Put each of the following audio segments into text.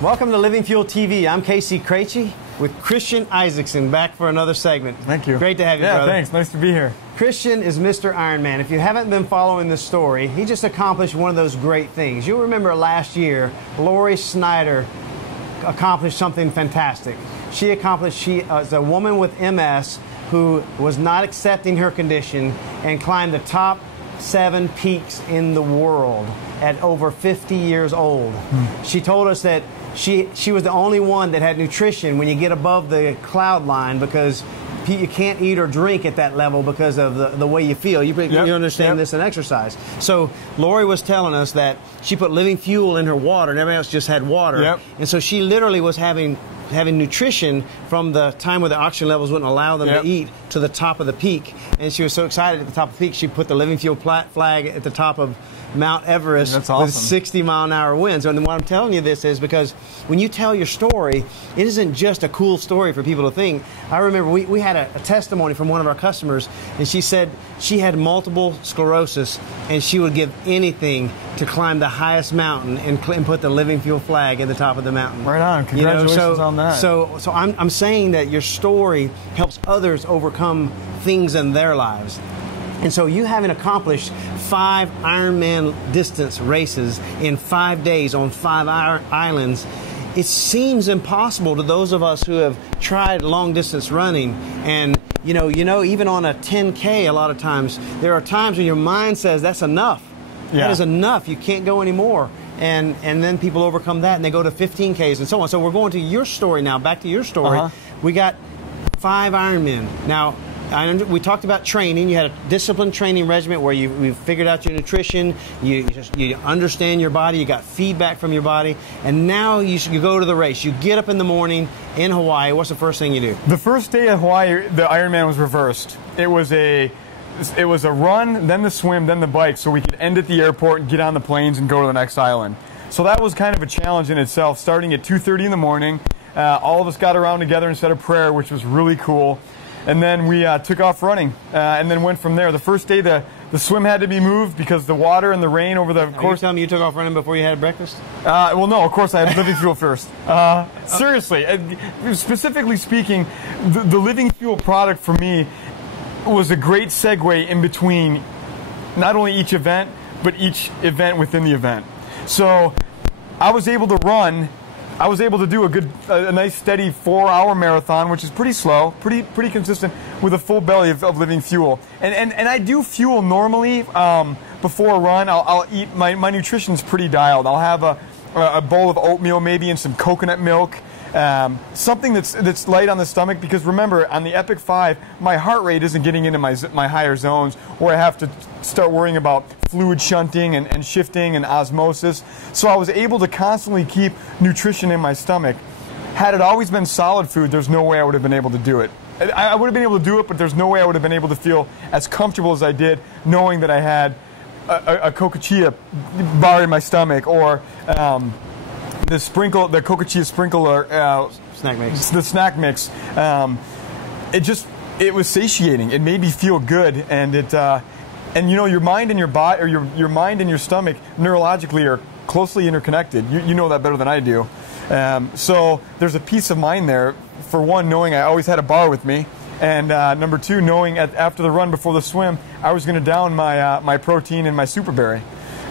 Welcome to Living Fuel TV. I'm KC Craichy with Christian Isakson, back for another segment. Thank you. Great to have you, brother. brother. Thanks. Nice to be here. Christian is Mr. Ironman. If you haven't been following this story, he just accomplished one of those great things. You'll remember last year, Lori Snyder accomplished something fantastic. She was a woman with MS who was not accepting her condition and climbed the top 7 peaks in the world at over 50 years old. She told us that she was the only one that had nutrition when you get above the cloud line, because you can't eat or drink at that level because of the way you feel. You understand this in exercise. So Lori was telling us that she put Living Fuel in her water and everybody else just had water. And so she literally was having nutrition from the time where the oxygen levels wouldn't allow them to eat to the top of the peak. And she was so excited at the top of the peak, she put the Living Fuel flag at the top of Mount Everest with 60-mile-an-hour winds. And why I'm telling you this is because when you tell your story, it isn't just a cool story for people to think. I remember we had a testimony from one of our customers, and she said she had multiple sclerosis, and she would give anything to climb the highest mountain and put the Living Fuel flag at the top of the mountain. Right on. Congratulations on that. So I'm saying that your story helps others overcome things in their lives. And so you having accomplished 5 Ironman distance races in 5 days on 5 islands, it seems impossible to those of us who have tried long distance running. And you know, even on a 10K, a lot of times there are times when your mind says that's enough. That is enough. You can't go anymore. And then people overcome that and they go to 15Ks and so on. So we're going to your story now. Back to your story. We got 5 Ironmen now. We talked about training. You had a disciplined training regimen where you figured out your nutrition, you understand your body, you got feedback from your body, and now you go to the race. You get up in the morning in Hawaii. What's the first thing you do? The first day of Hawaii, the Ironman was reversed. It was a run, then the swim, then the bike, so we could end at the airport and get on the planes and go to the next island. So that was kind of a challenge in itself, starting at 2:30 in the morning. All of us got around together and said a prayer, which was really cool. And then we took off running and then went from there. The first day, the swim had to be moved because the water and the rain over the course. Are you telling me you took off running before you had breakfast? Well, no, of course I had Living Fuel first. Seriously, specifically speaking, the Living Fuel product for me was a great segue in between not only each event, but each event within the event. So I was able to run. I was able to do a nice steady 4-hour marathon, which is pretty slow, pretty consistent, with a full belly of Living Fuel. And I do fuel normally before a run. I'll eat, my nutrition's pretty dialed. I'll have a bowl of oatmeal maybe and some coconut milk, something that's light on the stomach, because remember, on the Epic 5, my heart rate isn't getting into my higher zones where I have to start worrying about fluid shunting and shifting and osmosis. So I was able to constantly keep nutrition in my stomach. Had it always been solid food, there's no way I would have been able to do it. I would have been able to do it, but there's no way I would have been able to feel as comfortable as I did knowing that I had a Coca-Chia bar in my stomach, or the Coca-Chia sprinkle snack mix. The snack mix. It was satiating. It made me feel good, and you know, your mind and your body, or your mind and your stomach, neurologically are closely interconnected. You know that better than I do. So there's a peace of mind there. For one, knowing I always had a bar with me, and number 2, knowing after the run, before the swim, I was going to down my protein and my superberry.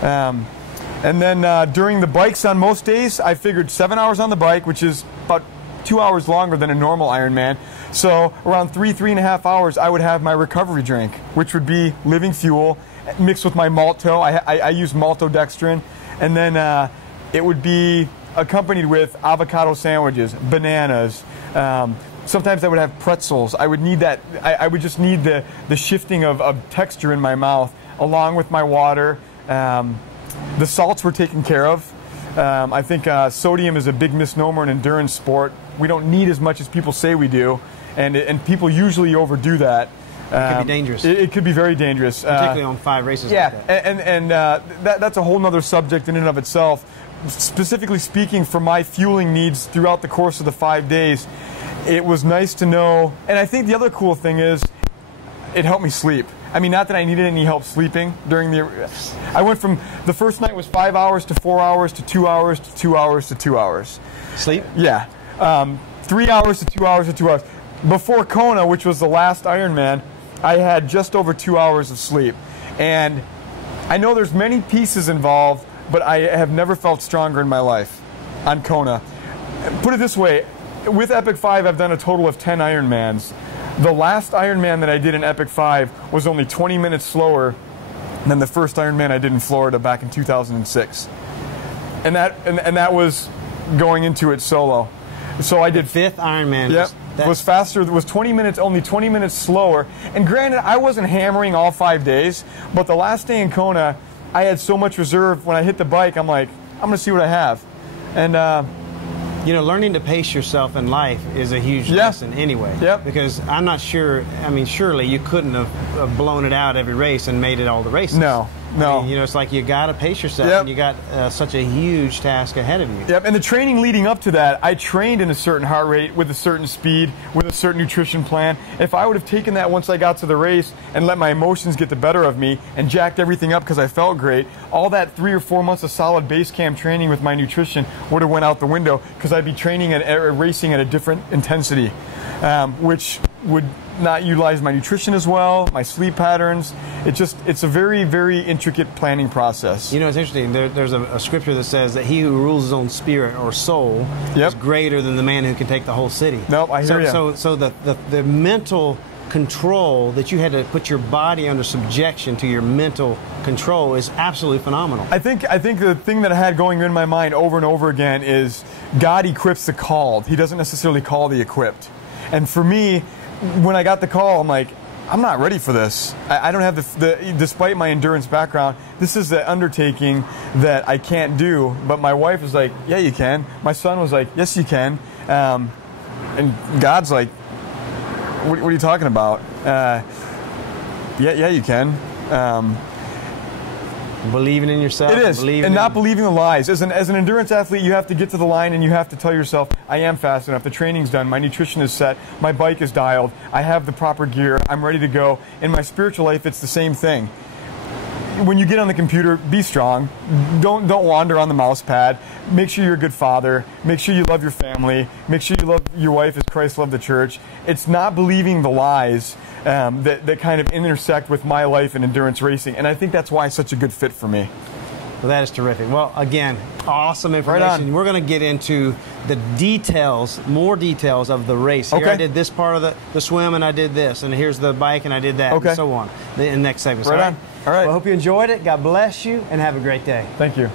And then during the bikes on most days, I figured 7 hours on the bike, which is about 2 hours longer than a normal Ironman. So around 3.5 hours, I would have my recovery drink, which would be Living Fuel mixed with my malto. I use maltodextrin. And then it would be accompanied with avocado sandwiches, bananas. Sometimes I would have pretzels. I would need that. I would just need the shifting of texture in my mouth, along with my water. The salts were taken care of. I think sodium is a big misnomer in endurance sport. We don't need as much as people say we do, and people usually overdo that. It could be dangerous. It could be very dangerous. Particularly on 5 races like that. And that's a whole other subject in and of itself. Specifically speaking, for my fueling needs throughout the course of the 5 days, it was nice to know. And I think the other cool thing is, it helped me sleep. I mean, not that I needed any help sleeping during the... I went from, the first night was 5 hours to 4 hours to 2 hours to 2 hours to 2 hours. Sleep? Yeah. 3 hours to 2 hours to 2 hours. Before Kona, which was the last Ironman, I had just over 2 hours of sleep. And I know there's many pieces involved, but I have never felt stronger in my life on Kona. Put it this way, with Epic 5, I've done a total of 10 Ironmans. The last Ironman that I did in Epic 5 was only 20 minutes slower than the first Ironman I did in Florida back in 2006. And that was going into it solo. So I did... The fifth Ironman. Yep. Was faster, was 20 minutes, only 20 minutes slower. And granted, I wasn't hammering all 5 days, but the last day in Kona, I had so much reserve. When I hit the bike, I'm like, I'm going to see what I have. And... you know, learning to pace yourself in life is a huge lesson anyway. Yep. Because I'm not sure, I mean, surely you couldn't have blown it out every race and made it all the races. No, no. I mean, you know, it's like you got to pace yourself, Yep. and you got such a huge task ahead of you. Yep, and the training leading up to that, I trained in a certain heart rate, with a certain speed, with a certain nutrition plan. If I would have taken that once I got to the race and let my emotions get the better of me and jacked everything up because I felt great, all that 3 or 4 months of solid base camp training with my nutrition would have went out the window, because I'd be training at racing at a different intensity, which would not utilize my nutrition as well, my sleep patterns. It's a very, very intricate planning process. You know, it's interesting. There's a scripture that says that he who rules his own spirit or soul is greater than the man who can take the whole city. Nope, I hear you. So the mental control that you had to put your body under subjection to your mental control is absolutely phenomenal. I think the thing that I had going in my mind over and over again is God equips the called. He doesn't necessarily call the equipped. And for me, when I got the call, I'm like, I'm not ready for this. I don't have despite my endurance background, this is the undertaking that I can't do. But my wife was like, yeah, you can. My son was like, yes, you can. And God's like, what are you talking about? Yeah, you can. Believing in yourself. It is, and not believing the lies. As an endurance athlete, you have to get to the line and you have to tell yourself, I am fast enough, the training's done, my nutrition is set, my bike is dialed, I have the proper gear, I'm ready to go. In my spiritual life, it's the same thing. When you get on the computer, be strong. Don't wander on the mouse pad. Make sure you're a good father. Make sure you love your family. Make sure you love your wife as Christ loved the church. It's not believing the lies that kind of intersect with my life in endurance racing. And I think that's why it's such a good fit for me. Well, that is terrific. Well, again, awesome information. Right on. We're going to get into the details, more details of the race. Here I did this part of the swim, and I did this, and here's the bike, and I did that, and so on. In the next segment. Right on. All right. Well, I hope you enjoyed it. God bless you, and have a great day. Thank you.